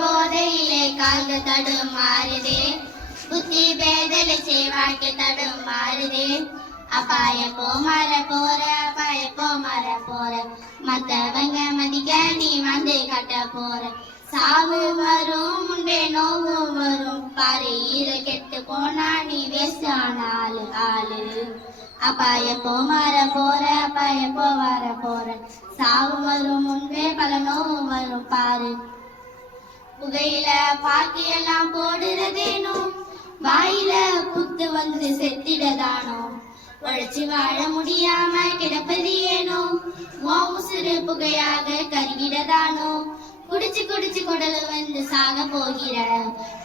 போதையிலே கால்கள் தடுமாறுதே, புத்தி பேதலிச்சு வாழ்க்கை தடுமாறுதே. அப்பாய போமாற போற, அப்பாய போமாற போற, மத்தவங்க மதிக்க நீ வந்து கட்ட போற. சாவு வரும் முன்பே நோவு வரும் பாரு, ஈர கெட்டு போனா நீ வேஸ்ட் ஆனாலு ஆளு. அப்பாய போமாற போற, அப்பாய போவார போற, சாவு வரும் முன்பே பல நோவு வரும் பாரு. புகையில பாக்கு எல்லாம் போடுறதேனோ, வாயில குத்து வந்து செத்திடதானோ, உழைச்சு வாழ முடியாம கிடப்பது ஏனோ, உசுறு புகையாக கருகிடதானோ, குடிச்சு குடிச்சு குடல் வந்து சாக போகிற,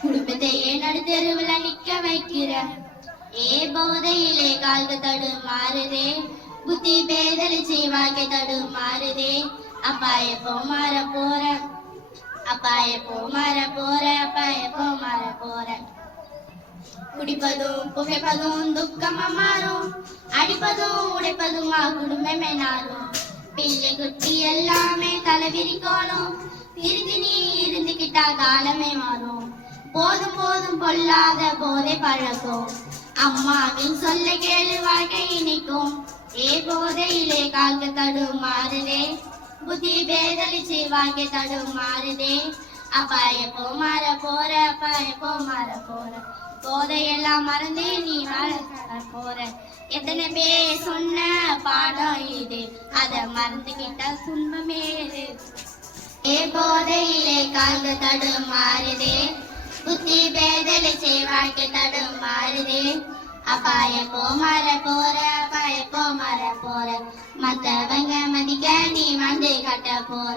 குடும்பத்தையே நடுத்தெருவுல நிக்க வைக்கிற. போதையிலே கால்கள் தடுமாறுதே, புத்தி பேதலிச்சு வாழ்க்கை தடுமாறுதே. அப்பாய போமாற போற, அப்பாய போமாற போற, அப்பாய போமாற போற. குடிப்பதும் புகைப்பதும் துக்கமா மாறும், அடிப்பதும் உடைப்பதுமா குடும்பமே நாளும். பிள்ளை குட்டி எல்லாமே தலைவிரிக்கணும், திருத்தி நீ இருந்துகிட்டா காலமே மாறும். போதும் போதும் பொல்லாத போதை பழக்கம், அம்மாவின் சொல்ல கேளு வாழ்க்கை இனிக்கும். போதையிலே கால்கள் தடுமாறுதே, புத்தி பேதலிச்சு வாழ்க்கை தடுமாறுதே. அப்பாய போமாற போற, அப்பாய போமாற போற, போதையெல்லாம் மறந்து நீ வாழ போற. எத்தனை பேர் சொன்ன பாடம் இது, அத மறந்துகிட்ட துன்பமே. போதையிலே கால்கள் தடுமாறுதே, புத்தி பேதலிச்சு வாழ்க்கை தடுமாறுதே. அப்பாய போமாற போற, அப்பாய போமாற போற, மத்தவங்க மதிக்க நீ வந்து கட்ட போற.